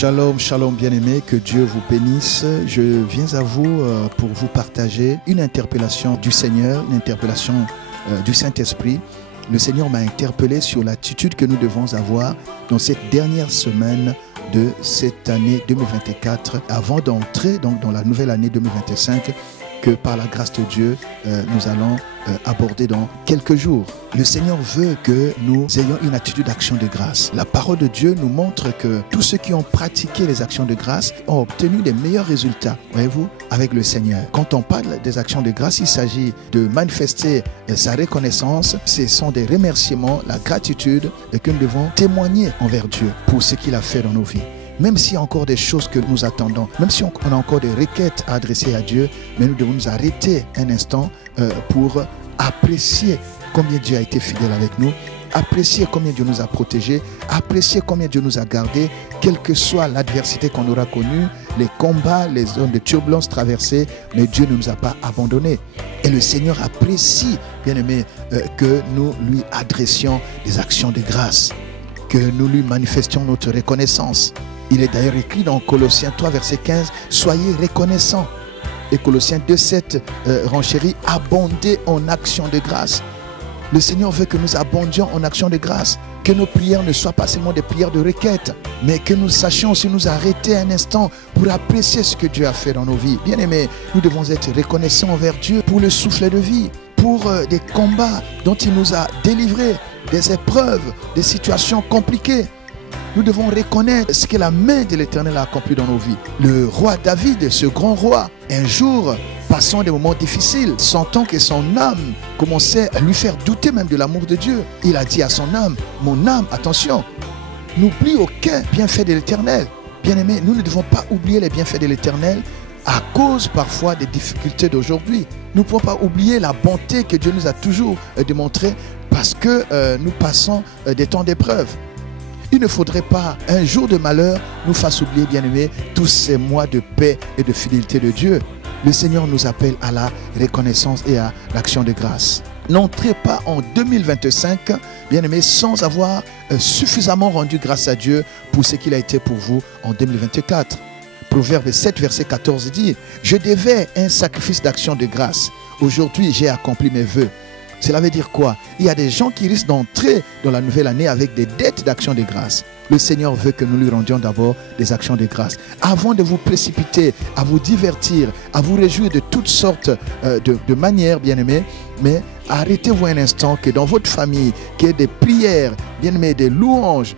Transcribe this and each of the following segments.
Shalom, shalom bien-aimés, que Dieu vous bénisse. Je viens à vous pour vous partager une interpellation du Seigneur, une interpellation du Saint-Esprit. Le Seigneur m'a interpellé sur l'attitude que nous devons avoir dans cette dernière semaine de cette année 2024, avant d'entrer donc dans la nouvelle année 2025, que par la grâce de Dieu, nous allons aborder dans quelques jours. Le Seigneur veut que nous ayons une attitude d'action de grâce. La parole de Dieu nous montre que tous ceux qui ont pratiqué les actions de grâce ont obtenu des meilleurs résultats, voyez-vous, avec le Seigneur. Quand on parle des actions de grâce, il s'agit de manifester sa reconnaissance. Ce sont des remerciements, la gratitude que nous devons témoigner envers Dieu pour ce qu'il a fait dans nos vies. Même s'il y a encore des choses que nous attendons, même si on a encore des requêtes à adresser à Dieu, mais nous devons nous arrêter un instant pour apprécier combien Dieu a été fidèle avec nous, apprécier combien Dieu nous a protégés, apprécier combien Dieu nous a gardés, quelle que soit l'adversité qu'on aura connue, les combats, les zones de turbulence traversées, mais Dieu ne nous a pas abandonnés. Et le Seigneur apprécie, bien aimé, que nous lui adressions des actions de grâce, que nous lui manifestions notre reconnaissance. Il est d'ailleurs écrit dans Colossiens 3, verset 15, « Soyez reconnaissants ». Et Colossiens 2, 7 renchérit, « Abondez en actions de grâce ». Le Seigneur veut que nous abondions en actions de grâce, que nos prières ne soient pas seulement des prières de requête, mais que nous sachions aussi nous arrêter un instant pour apprécier ce que Dieu a fait dans nos vies. Bien aimés, nous devons être reconnaissants envers Dieu pour le souffle de vie, pour des combats dont il nous a délivrés, des épreuves, des situations compliquées. Nous devons reconnaître ce que la main de l'Éternel a accompli dans nos vies. Le roi David, ce grand roi, un jour, passant des moments difficiles, sentant que son âme commençait à lui faire douter même de l'amour de Dieu, il a dit à son âme, « Mon âme, attention, n'oublie aucun bienfait de l'Éternel. » Bien-aimés, nous ne devons pas oublier les bienfaits de l'Éternel à cause parfois des difficultés d'aujourd'hui. Nous ne pouvons pas oublier la bonté que Dieu nous a toujours démontrée parce que nous passons des temps d'épreuve. Il ne faudrait pas un jour de malheur nous fasse oublier, bien-aimés, tous ces mois de paix et de fidélité de Dieu. Le Seigneur nous appelle à la reconnaissance et à l'action de grâce. N'entrez pas en 2025, bien-aimés, sans avoir suffisamment rendu grâce à Dieu pour ce qu'il a été pour vous en 2024. Proverbe 7, verset 14 dit, « Je devais un sacrifice d'action de grâce. Aujourd'hui, j'ai accompli mes vœux. » Cela veut dire quoi? Il y a des gens qui risquent d'entrer dans la nouvelle année avec des dettes d'action de grâce. Le Seigneur veut que nous lui rendions d'abord des actions de grâce. Avant de vous précipiter, à vous divertir, à vous réjouir de toutes sortes de manières, bien-aimés, mais arrêtez-vous un instant que dans votre famille, qu'il y ait des prières, bien-aimés, des louanges,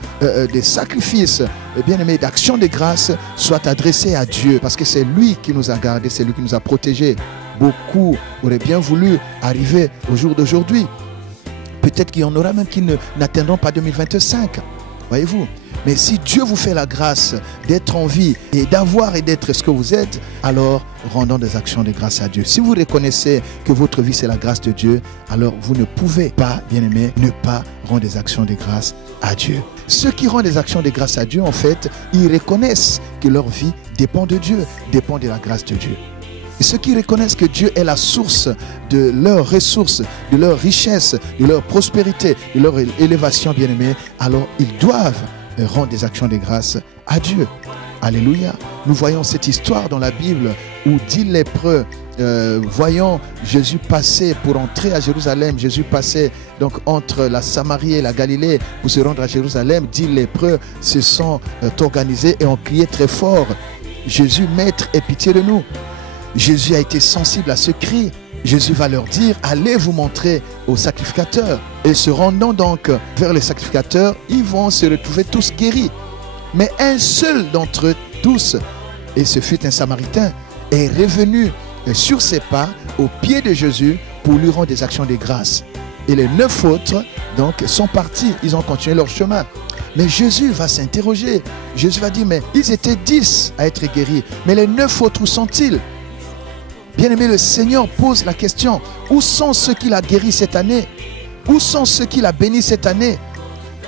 des sacrifices, bien-aimés, d'actions de grâce soient adressés à Dieu. Parce que c'est lui qui nous a gardés, c'est lui qui nous a protégés. Beaucoup auraient bien voulu arriver au jour d'aujourd'hui. Peut-être qu'il y en aura même qui n'atteindront pas 2025. Voyez-vous? Mais si Dieu vous fait la grâce d'être en vie et d'avoir et d'être ce que vous êtes, alors rendons des actions de grâce à Dieu. Si vous reconnaissez que votre vie c'est la grâce de Dieu, alors vous ne pouvez pas, bien-aimés, ne pas rendre des actions de grâce à Dieu. Ceux qui rendent des actions de grâce à Dieu, en fait, ils reconnaissent que leur vie dépend de Dieu, dépend de la grâce de Dieu. Et ceux qui reconnaissent que Dieu est la source de leurs ressources, de leur richesse, de leur prospérité, de leur élévation, bien-aimés, alors ils doivent rendre des actions de grâce à Dieu. Alléluia. Nous voyons cette histoire dans la Bible où 10 lépreux, voyant Jésus passer pour entrer à Jérusalem, Jésus passait donc entre la Samarie et la Galilée pour se rendre à Jérusalem. 10 lépreux se sont organisés et ont crié très fort, « Jésus, Maître, aie pitié de nous !» Jésus a été sensible à ce cri. Jésus va leur dire, allez vous montrer aux sacrificateurs. Et se rendant donc vers les sacrificateurs, ils vont se retrouver tous guéris. Mais un seul d'entre eux tous, et ce fut un Samaritain, est revenu sur ses pas au pied de Jésus pour lui rendre des actions de grâce. Et les 9 autres donc sont partis, ils ont continué leur chemin. Mais Jésus va s'interroger. Jésus va dire, mais ils étaient 10 à être guéris. Mais les 9 autres, où sont-ils? Bien-aimé, le Seigneur pose la question, où sont ceux qu'il a guéris cette année? Où sont ceux qu'il a bénis cette année?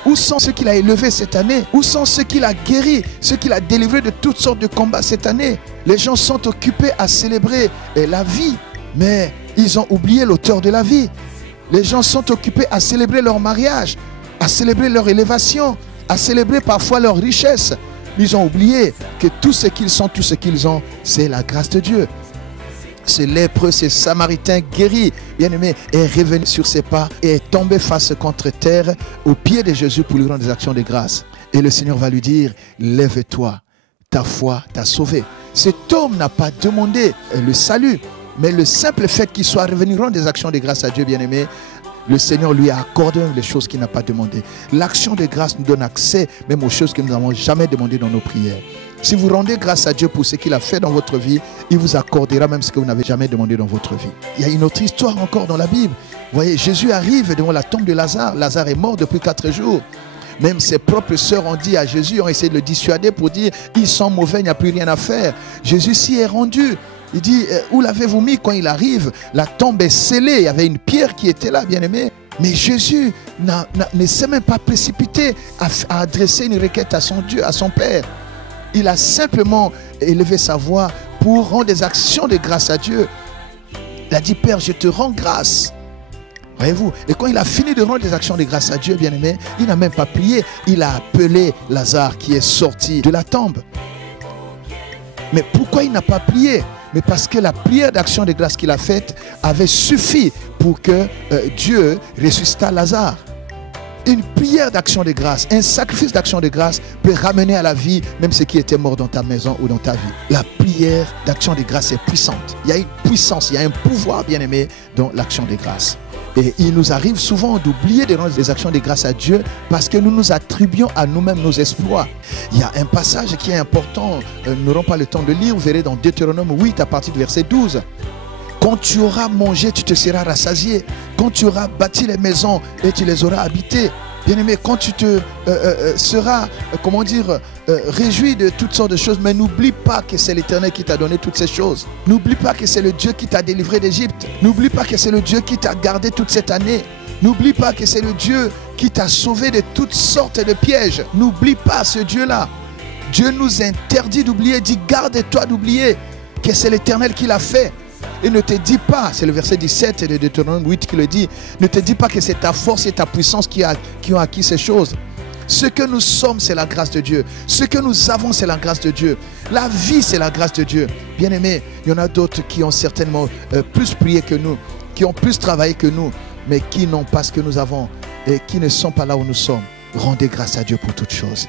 Où sont ceux qu'il a élevés cette année? Où sont ceux qu'il a guéris, ceux qu'il a délivrés de toutes sortes de combats cette année? Les gens sont occupés à célébrer la vie, mais ils ont oublié l'auteur de la vie. Les gens sont occupés à célébrer leur mariage, à célébrer leur élévation, à célébrer parfois leur richesse. Ils ont oublié que tout ce qu'ils sont, tout ce qu'ils ont, c'est la grâce de Dieu. Ce lépreux, ce samaritain guéri, bien-aimé, est revenu sur ses pas et est tombé face contre terre aux pieds de Jésus pour lui rendre des actions de grâce. Et le Seigneur va lui dire, lève-toi, ta foi t'a sauvé. Cet homme n'a pas demandé le salut, mais le simple fait qu'il soit revenu rendre des actions de grâce à Dieu, bien-aimé, le Seigneur lui a accordé les choses qu'il n'a pas demandées. L'action de grâce nous donne accès même aux choses que nous n'avons jamais demandées dans nos prières. Si vous rendez grâce à Dieu pour ce qu'il a fait dans votre vie, il vous accordera même ce que vous n'avez jamais demandé dans votre vie. Il y a une autre histoire encore dans la Bible. Vous voyez, Jésus arrive devant la tombe de Lazare. Lazare est mort depuis 4 jours. Même ses propres sœurs ont dit à Jésus, ont essayé de le dissuader pour dire, ils sont mauvais, il n'y a plus rien à faire. Jésus s'y est rendu. Il dit, où l'avez-vous mis quand il arrive? La tombe est scellée, il y avait une pierre qui était là, bien aimé. Mais Jésus ne s'est même pas précipité à adresser une requête à son Dieu, à son Père. Il a simplement élevé sa voix pour rendre des actions de grâce à Dieu. Il a dit, Père, je te rends grâce. Voyez-vous, et quand il a fini de rendre des actions de grâce à Dieu, bien aimé, il n'a même pas prié. Il a appelé Lazare qui est sorti de la tombe. Mais pourquoi il n'a pas prié? Mais parce que la prière d'action de grâce qu'il a faite avait suffi pour que Dieu ressuscita Lazare. Une prière d'action de grâce, un sacrifice d'action de grâce peut ramener à la vie même ce qui était mort dans ta maison ou dans ta vie. La prière d'action de grâce est puissante. Il y a une puissance, il y a un pouvoir, bien aimé, dans l'action de grâce. Et il nous arrive souvent d'oublier de rendre des actions de grâce à Dieu parce que nous nous attribuons à nous-mêmes nos exploits. Il y a un passage qui est important, nous n'aurons pas le temps de lire, vous verrez dans Deutéronome 8 à partir du verset 12. Quand tu auras mangé, tu te seras rassasié. Quand tu auras bâti les maisons et tu les auras habitées. Bien-aimé, quand tu te seras, réjoui de toutes sortes de choses, mais n'oublie pas que c'est l'Éternel qui t'a donné toutes ces choses. N'oublie pas que c'est le Dieu qui t'a délivré d'Égypte. N'oublie pas que c'est le Dieu qui t'a gardé toute cette année. N'oublie pas que c'est le Dieu qui t'a sauvé de toutes sortes de pièges. N'oublie pas ce Dieu-là. Dieu nous interdit d'oublier, dit garde-toi d'oublier que c'est l'Éternel qui l'a fait. Et ne te dis pas, c'est le verset 17 de Deutéronome 8 qui le dit, ne te dis pas que c'est ta force et ta puissance qui ont acquis ces choses. Ce que nous sommes, c'est la grâce de Dieu. Ce que nous avons, c'est la grâce de Dieu. La vie, c'est la grâce de Dieu. Bien aimé, il y en a d'autres qui ont certainement plus prié que nous, qui ont plus travaillé que nous, mais qui n'ont pas ce que nous avons et qui ne sont pas là où nous sommes. Rendez grâce à Dieu pour toutes choses.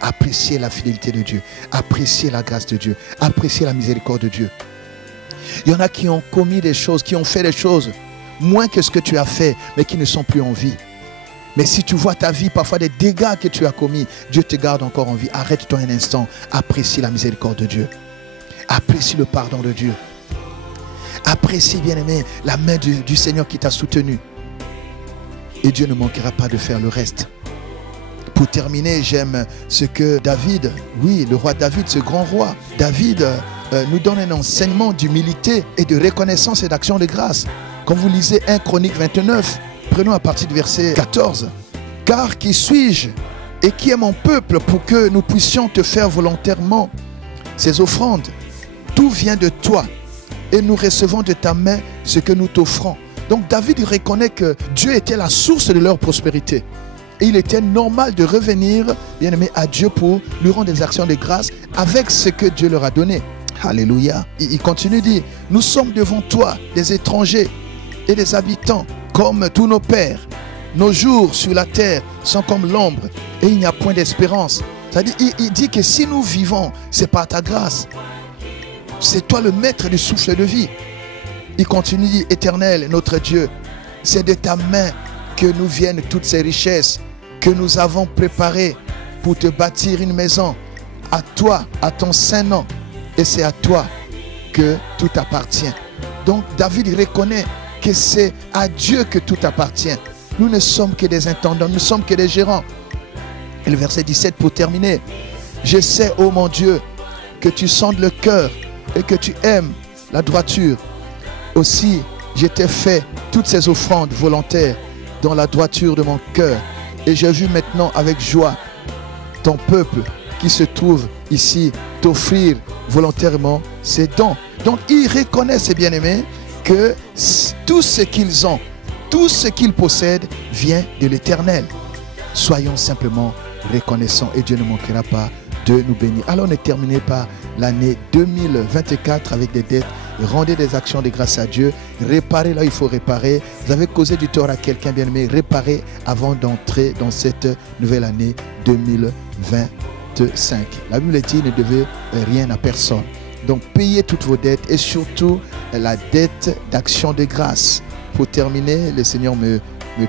Appréciez la fidélité de Dieu. Appréciez la grâce de Dieu. Appréciez la miséricorde de Dieu. Il y en a qui ont commis des choses, qui ont fait des choses moins que ce que tu as fait, mais qui ne sont plus en vie. Mais si tu vois ta vie, parfois des dégâts que tu as commis, Dieu te garde encore en vie. Arrête-toi un instant, apprécie la miséricorde de Dieu. Apprécie le pardon de Dieu. Apprécie, bien-aimé, la main du Seigneur qui t'a soutenu. Et Dieu ne manquera pas de faire le reste. Pour terminer, j'aime ce que David, oui, le roi David, ce grand roi, David nous donne un enseignement d'humilité et de reconnaissance et d'action de grâce. Quand vous lisez 1 Chronique 29, prenons à partir du verset 14. « Car qui suis-je et qui est mon peuple pour que nous puissions te faire volontairement ces offrandes? Tout vient de toi et nous recevons de ta main ce que nous t'offrons. » Donc David il reconnaît que Dieu était la source de leur prospérité. Et il était normal de revenir, bien aimé, à Dieu pour lui rendre des actions de grâce avec ce que Dieu leur a donné. Alléluia. Il continue, dit, nous sommes devant toi, des étrangers et des habitants, comme tous nos pères. Nos jours sur la terre sont comme l'ombre et il n'y a point d'espérance. C'est-à-dire, il dit que si nous vivons, c'est par ta grâce. C'est toi le maître du souffle de vie. Il continue, dit, Éternel, notre Dieu, c'est de ta main que nous viennent toutes ces richesses que nous avons préparées pour te bâtir une maison. À toi, à ton saint nom. Et c'est à toi que tout appartient. Donc David reconnaît que c'est à Dieu que tout appartient. Nous ne sommes que des intendants, nous ne sommes que des gérants. Et le verset 17 pour terminer. Je sais, ô mon Dieu, que tu sondes le cœur et que tu aimes la droiture. Aussi, je t'ai fait toutes ces offrandes volontaires dans la droiture de mon cœur. Et j'ai vu maintenant avec joie ton peuple qui se trouve ici t'offrir volontairement ses dons. Donc ils reconnaissent, ces bien-aimés, que tout ce qu'ils ont, tout ce qu'ils possèdent vient de l'Éternel. Soyons simplement reconnaissants et Dieu ne manquera pas de nous bénir. Alors ne terminez pas l'année 2024 avec des dettes. Rendez des actions de grâce à Dieu. Réparez là où il faut réparer. Vous avez causé du tort à quelqu'un, bien-aimé. Réparez avant d'entrer dans cette nouvelle année 2025. La Bible dit, ne devez rien à personne. Donc payez toutes vos dettes et surtout la dette d'action de grâce. Pour terminer, le Seigneur me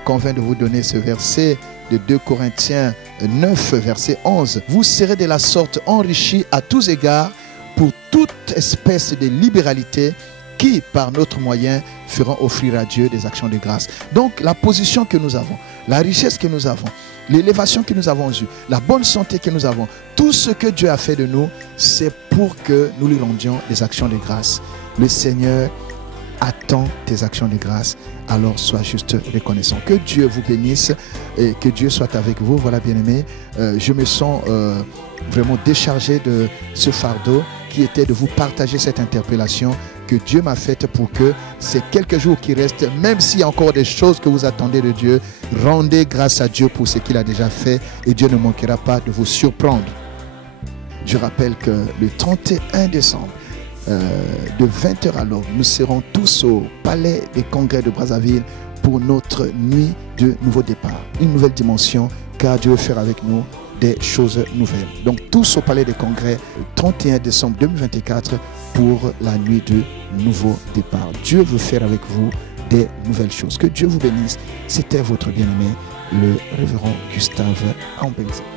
convainc de vous donner ce verset de 2 Corinthiens 9, verset 11. Vous serez de la sorte enrichis à tous égards pour toute espèce de libéralité qui, par notre moyen, feront offrir à Dieu des actions de grâce. Donc, la position que nous avons, la richesse que nous avons, l'élévation que nous avons eue, la bonne santé que nous avons, tout ce que Dieu a fait de nous, c'est pour que nous lui rendions des actions de grâce. Le Seigneur attend tes actions de grâce, alors sois juste reconnaissant. Que Dieu vous bénisse et que Dieu soit avec vous. Voilà, bien-aimés, je me sens vraiment déchargé de ce fardeau qui était de vous partager cette interpellation que Dieu m'a faite pour que ces quelques jours qui restent, même s'il y a encore des choses que vous attendez de Dieu, rendez grâce à Dieu pour ce qu'il a déjà fait et Dieu ne manquera pas de vous surprendre. Je rappelle que le 31 décembre, de 20h à l'aube, nous serons tous au Palais des Congrès de Brazzaville pour notre nuit de nouveau départ. Une nouvelle dimension, car Dieu veut faire avec nous des choses nouvelles. Donc tous au Palais des Congrès, le 31 décembre 2024 pour la nuit de nouveau départ. Dieu veut faire avec vous des nouvelles choses. Que Dieu vous bénisse. C'était votre bien-aimé, le révérend Gustave Ambelze.